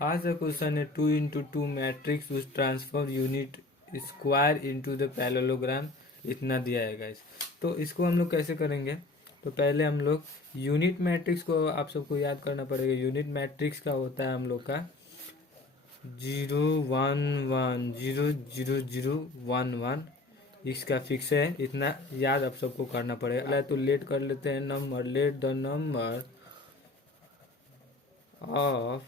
आज का क्वेश्चन है 2x2 मैट्रिक्स उस transform unit square into the parallelogram इतना दिया है गाइस। तो इसको हम लोग कैसे करेंगे, तो पहले हम लोग यूनिट मैट्रिक्स को आप सबको याद करना पड़ेगा। यूनिट मैट्रिक्स का होता है हम लोग का 0 1 1 0 0 0 1 1, इसका फिक्स है, इतना याद आप सबको करना पड़ेगा। पहले तो लेट कर लेते हैं number, let the number of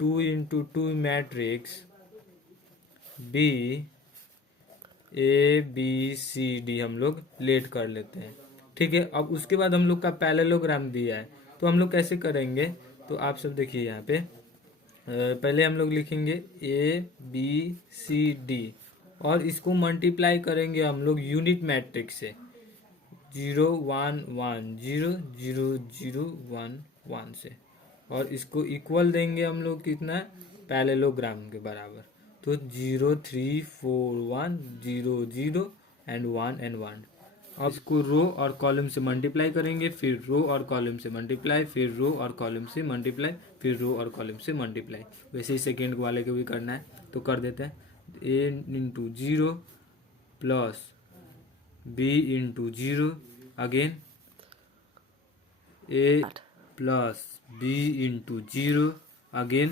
2x2 matrix B A B C D हम लोग लेट कर लेते हैं, ठीक है। अब उसके बाद हम लोग का पैरेललोग्राम दिया है, तो हम लोग कैसे करेंगे, तो आप सब देखिए यहाँ पे पहले हम लोग लिखेंगे A B C D और इसको मल्टीप्लाई करेंगे हम लोग यूनिट मैट्रिक्स से 0 1 1 0 0 0 1 1 से, और इसको इक्वल देंगे हम लोग कितना, पैरेललोग्राम के बराबर। तो 0 3 4 1 0 0 एंड 1। अब इसको रो और कॉलम से मल्टीप्लाई करेंगे, फिर रो और कॉलम से मल्टीप्लाई, फिर रो और कॉलम से मल्टीप्लाई, फिर रो और कॉलम से मल्टीप्लाई। वैसे ही सेकेंड वाले को भी करना है, तो कर देते हैं। A into 0 plus B into 0 again A plus B into 0 again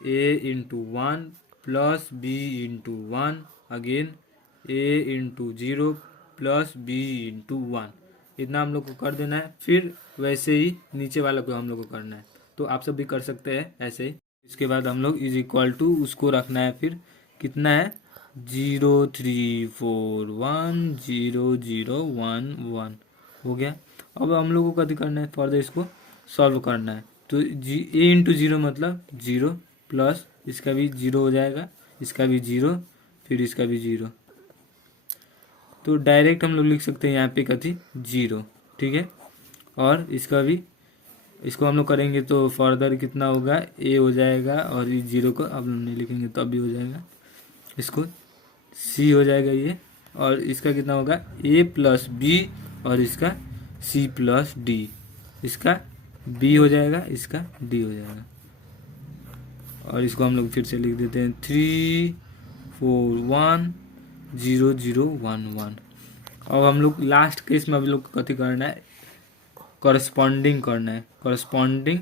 A into 1 plus B into 1 again A into 0 plus B into 1, इतना हम लोग को कर देना है। फिर वैसे ही नीचे वाला को हम लोग को करना है, तो आप सब भी कर सकते हैं ऐसे ही। इसके बाद हम लोग इज इक्वल टू उसको रखना है, फिर कितना है 0 3 4 1 0 0 1 1 हो गया। अब हम लोग को कभी करना है, फर्दर इसको सॉल्व करना है। तो A इंटू 0 मतलब 0 प्लस इसका भी 0 हो जाएगा, इसका भी 0, फिर इसका भी 0। तो डायरेक्ट हम लोग लिख सकते हैं यहाँ पे कथी 0, ठीक है। और इसका भी, इसको हम लोग करेंगे तो फर्दर कितना होगा A हो जाएगा, और इस 0 को अब हम नहीं लिखेंगे तो अभी हो जाएगा, इसको C हो जाएगा ये, और इसका कितना होगा A प्लस B और इसका C प्लस D, इसका B हो जाएगा, इसका D हो जाएगा। और इसको हम लोग फिर से लिख देते हैं 3 4 1 0 0 1 1। अब हम लोग लास्ट केस में हम लोग को कथी करना है, करस्पॉन्डिंग करना है, corresponding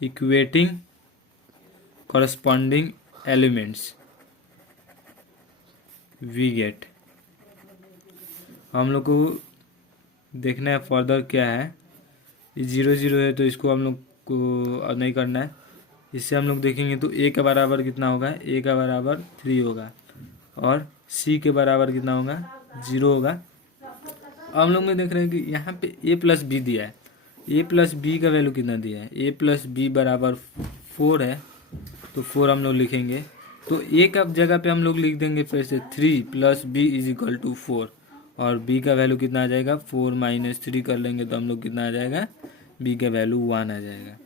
equating corresponding elements we get. हम लोग को देखना है फर्दर क्या है, ये 0 0 है तो इसको हम लोग को नहीं करना है। इससे हम लोग देखेंगे तो A के बराबर कितना होगा, A का बराबर 3 होगा, और C के बराबर कितना होगा 0 होगा। हम लोग में देख रहे हैं कि यहाँ पे A प्लस B दिया है, A प्लस B का वैल्यू कितना दिया है, A प्लस B बराबर 4 है, तो 4 हम लोग लिखेंगे। तो A का जगह पे हम लोग लिख देंगे फिर से 3 plus B is equal to 4, और B का वैल्यू कितना आ जाएगा 4 माइनस 3 कर लेंगे तो हम लोग कितना आ जाएगा, B का वैल्यू 1 आ जाएगा।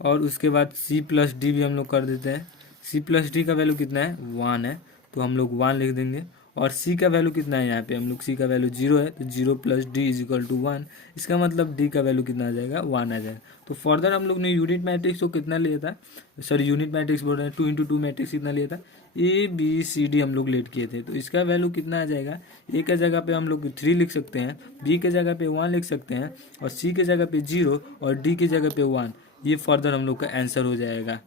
और उसके बाद C प्लस D भी हम लोग कर देते हैं। C प्लस D का वैल्यू कितना है 1 है, तो हम लोग 1 लिख देंगे। और C का वैल्यू कितना है, यहाँ पे हम लोग C का वैल्यू 0 है, तो 0 plus D is equal to 1, इसका मतलब D का वैल्यू कितना आ जाएगा 1 आ जाएगा। तो फर्दर हम लोग ने यूनिट मैट्रिक्स को कितना लिया था, सॉरी यूनिट मैट्रिक्स बोल रहे हैं 2x2 मैट्रिक्स कितना लिया था, A B C D हम लोग लेट किए थे, तो इसका वैल्यू कितना आ जाएगा, A के जगह पे हम लोग 3 लिख सकते हैं, B के जगह पे 1 लिख सकते हैं, और C के जगह पे 0 और D की जगह पे 1, ये फर्दर हम लोग का आंसर हो जाएगा।